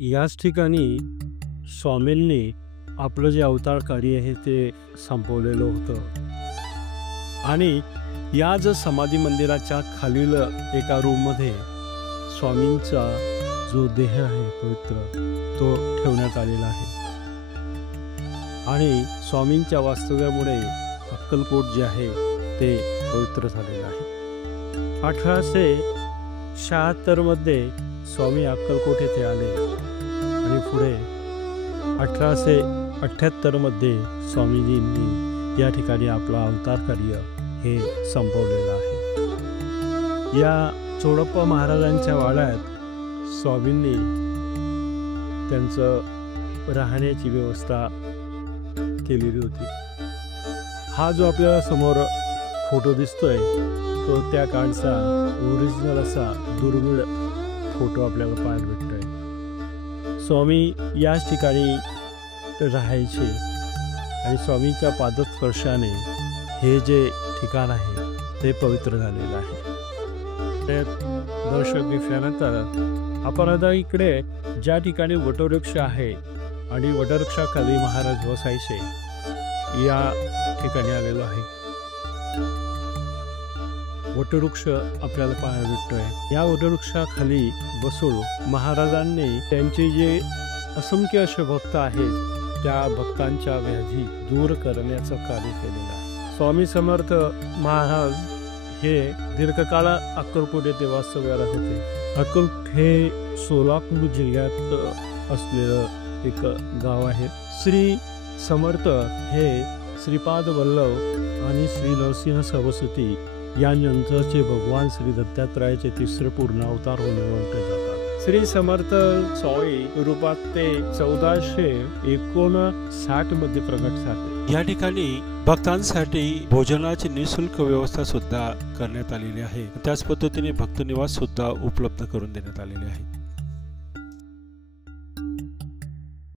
याच ठिकाणी स्वामींनी आपलं जे अवतार कार्य आहे ते संपवलेलं होतं आणि या जो समाधी मंदिराच्या खालील एका रूममध्ये स्वामींचा जो देह आहे पवित्र तो ठेवण्यात आलेला आहे आणि स्वामींच्या वास्तव्यामुळे अक्कलकोट जे आहे ते पवित्र झालेलं आहे। 1876 मध्ये स्वामी अक्कलकोट येथे आले आणि पुढे 1878 मध्ये स्वामीजींनी या ठिकाणी आपला अवतार कार्य हे संपवलेलं आहे। या चोडप्पा महाराजांच्या वाड्यात स्वामींनी त्यांचं राहण्याची व्यवस्था केलेली होती। हा जो आपल्याला समोर फोटो दिसतोय तो त्या काळचा ओरिजिनल असा दुर्मिळ फोटो आपल्याला पाहायला भेटतोय। स्वामी याच ठिकाणी राहायचे आणि स्वामींच्या पादस्पर्शाने हे जे ठिकाण आहे ते पवित्र झालेलं आहे। दर्शक दिसल्यानंतर आपण आता इकडे ज्या ठिकाणी वटवृक्ष आहे आणि वटवृक्षाखाली महाराज बसायचे या ठिकाणी आलेलो आहे। वटवृक्ष आपल्याला पाहायला भेटतोय। या वटवृक्षाखाली बसून महाराजांनी त्यांचे जे असंख्य असे भक्त आहेत त्या भक्तांच्या व्याधी दूर करण्याचं कार्य केलेलं आहे। स्वामी समर्थ महाराज हे दीर्घकाळ अक्कलकोट येथे वास्तव्याला होते। अक्कलकोट हे सोलापूर जिल्ह्यात असलेलं एक गाव आहे। श्री समर्थ हे श्रीपाद वल्लभ आणि श्री नरसिंह सरस्वती यांनंतरचे भगवान श्री दत्तात्रयाचे तिसरे पूर्ण अवतार म्हणून ओळखले जातात। श्री समर्थ स्वामी रूपात ते 1459 मध्ये प्रकट झाले। या ठिकाणी भक्तांसाठी भोजनाची निःशुल्क व्यवस्था सुद्धा करण्यात आलेली आहे। त्याच पद्धतीने भक्त निवास सुद्धा उपलब्ध करून देण्यात आलेले आहे।